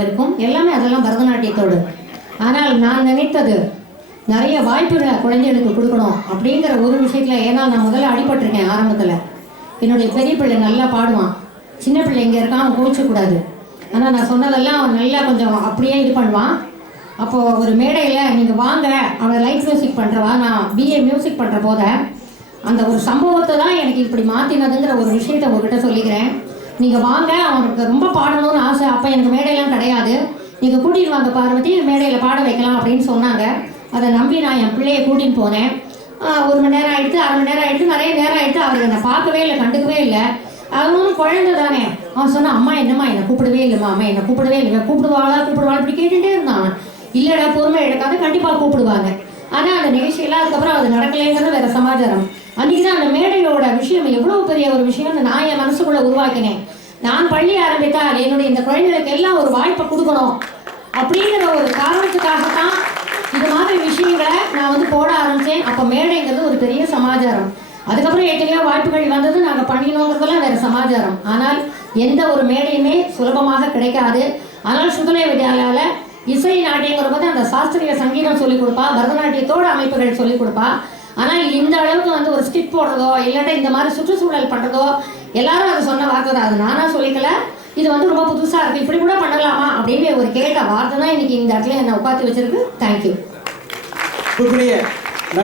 இருக்கும். எல்லாமே அதெல்லாம் பரதநாட்டியத்தோடு. ஆனால் நான் நினைத்தது நிறைய வாய்ப்புகளை குழந்தைகளுக்கு கொடுக்கணும் அப்படிங்கிற ஒரு விஷயத்தில் ஏன்னா நான் முதல்ல அடிபட்டிருக்கேன் ஆரம்பத்தில். என்னுடைய பெரிய பிள்ளை நல்லா பாடுவான். சின்ன பிள்ளை இங்கே இருக்கான் அவன் கோச்சக்கூடாது ஆனால் நான் சொன்னதெல்லாம் அவன் நல்லா கொஞ்சம் அப்படியே இது பண்ணுவான். அப்போது ஒரு மேடையில் நீங்கள் வாங்க அவன் லைட் மியூசிக் பண்ணுறவா நான் பிஏ மியூசிக் பண்ணுற போத. அந்த ஒரு சம்பவத்தை தான் எனக்கு இப்படி மாற்றினதுங்கிற ஒரு விஷயத்தை உங்ககிட்ட சொல்லிக்கிறேன். நீங்கள் வாங்க அவனுக்கு ரொம்ப பாடணும்னு ஆசை. அப்போ எனக்கு மேடையெல்லாம் கிடையாது. நீங்கள் கூட்டிட்டு வாங்க பார்வதி. மேடையில் பாட வைக்கலாம் அப்படின்னு சொன்னாங்க. அதை நம்பி நான் என் பிள்ளையை கூட்டின்னு போனேன். ஒரு மணி நேரம் ஆயிடுத்து அரை மணி நேரம் ஆயிடுத்து நிறைய நேரம் ஆயிடுத்து அவர் என்னை பார்க்கவே இல்லை கண்டுக்கவே இல்லை. அவனும் குழந்தை தானே. அவன் சொன்னான் அம்மா என்னம்மா என்னை கூப்பிடவே இல்லைம்மா அம்மா என்னை கூப்பிடவே இல்லை. இவன் கூப்பிடுவாளா கூப்பிடுவாளா? இப்படி கேட்டுட்டே இருந்தான். இல்லைடா பொறுமை எடுக்காத கண்டிப்பாக கூப்பிடுவாங்க. ஆனால் அந்த நிகழ்ச்சியெல்லாம் அதுக்கப்புறம் அது நடக்கலைங்கிறது வேற சமாச்சாரம். அன்றைக்கி தான் அந்த மேடையோட விஷயம் எவ்வளோ பெரிய ஒரு விஷயம்னு நான் என் மனசுக்குள்ளே உருவாக்கினேன். நான் பள்ளி ஆரம்பித்தால் என்னுடைய இந்த குழந்தைகளுக்கு எல்லாம் ஒரு வாய்ப்பை கொடுக்கணும் அப்படிங்கிற ஒரு காரணத்துக்காக தான் இது மாதிரி விஷயங்களை நான் வந்து போட ஆரம்பித்தேன். அப்போ மேடைங்கிறது ஒரு பெரிய சமாச்சாரம். அதுக்கப்புறம் எத்தனையோ வாய்ப்புகள் வந்தது. நாங்கள் பண்ணினோங்கிறதெல்லாம் வேறு சமாச்சாரம். ஆனால் எந்த ஒரு மேடையுமே சுலபமாக கிடைக்காது. ஆனால் சுதலை வித்யாலயாவில் இசை நாட்டியங்கிற போது அந்த சாஸ்திரிய சங்கீதம் சொல்லிக் கொடுப்பா பரதநாட்டியத்தோட அமைப்புகள் சொல்லிக் கொடுப்பா. ஆனால் இந்த அளவுக்கு வந்து ஒரு ஸ்கிட் போடுறதோ இல்லாட்டா இந்த மாதிரி சுற்றுச்சூழல் பண்ணுறதோ எல்லாரும் அதை சொன்ன வார்த்தை தான். அது நானாக சொல்லிக்கல. இது வந்து ரொம்ப புதுசாக இருக்குது இப்படி கூட பண்ணலாமா அப்படின்னு ஒரு கேட்ட வார்த்தை தான் இன்னைக்கு இந்த இடத்துல என்னை உட்காந்து வச்சிருக்கு. தேங்க்யூ